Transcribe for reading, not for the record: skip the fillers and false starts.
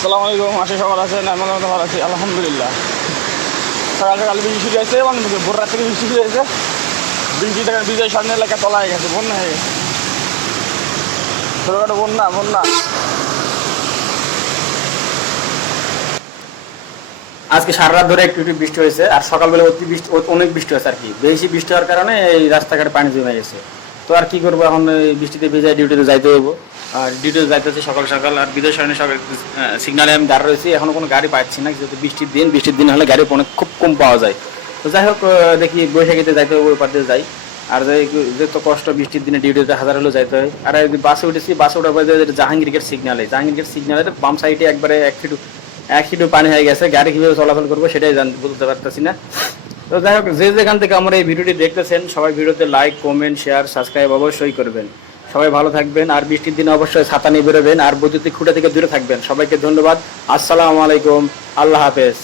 আসসালামু আলাইকুম। আশা সকাল আছেন, আমি ভালো আছি আলহামদুলিল্লাহ। সকাল সকাল বৃষ্টি শুরু হয়েছে, মানে ভোর রাত থেকে বৃষ্টি শুরু হয়েছে। বৃষ্টি থেকে বিজয় সামনে এলাকা তলা হয়ে গেছে, বন্যা হয়ে গেছে, ছোটোখাটো বন্যা বন্যা। আজকে সারা রাত ধরে একটু একটু বৃষ্টি হয়েছে, আর সকালবেলা অনেক বৃষ্টি হয়েছে আর কি। বেশি বৃষ্টি হওয়ার কারণে এই রাস্তাঘাটে পানি জমে গেছে। তো আর কি করবো, এখন এই বৃষ্টিতে ভিজে ডিউটিতে যাইতে হবো। আর ডিউটিতে যাইতে হচ্ছে সকাল সকাল, আর বিদেশ সরণি সকাল সিগনালে আমি দাঁড় রয়েছি, এখনো কোনো গাড়ি পাচ্ছি না। যেহেতু বৃষ্টির দিন হলে গাড়ি অনেক খুব কম পাওয়া যায়। তো যাই হোক, দেখি বৈশাখীতে যাইতে হবে, ওই পার দিয়ে যাই। আর যেহেতু কষ্ট, বৃষ্টির দিনে ডিউটিতে হাজার হলেও যাইতে হয়। আর বাসে উঠেছি, বাসে ওঠার পরে জাহাঙ্গীর গেট সিগনালের বাম সাইডে একবারে 1 ফিটও পানি হয়ে গেছে। গাড়ি কিভাবে চলাচল করবো সেটাই বুঝতে পারতেছি না। তো যাই হোক, যেখান থেকে আমার এই ভিডিওটি দেখতেছেন, সবাই ভিডিওতে লাইক, কমেন্ট, শেয়ার, সাবস্ক্রাইব অবশ্যই করবেন। সবাই ভালো থাকবেন, আর বৃষ্টির দিনে অবশ্যই ছাতা নিয়ে বেরোবেন, আর বৈদ্যুতিক খুঁটা থেকে দূরে থাকবেন। সবাইকে ধন্যবাদ। আসসালামু আলাইকুম, আল্লাহ হাফেজ।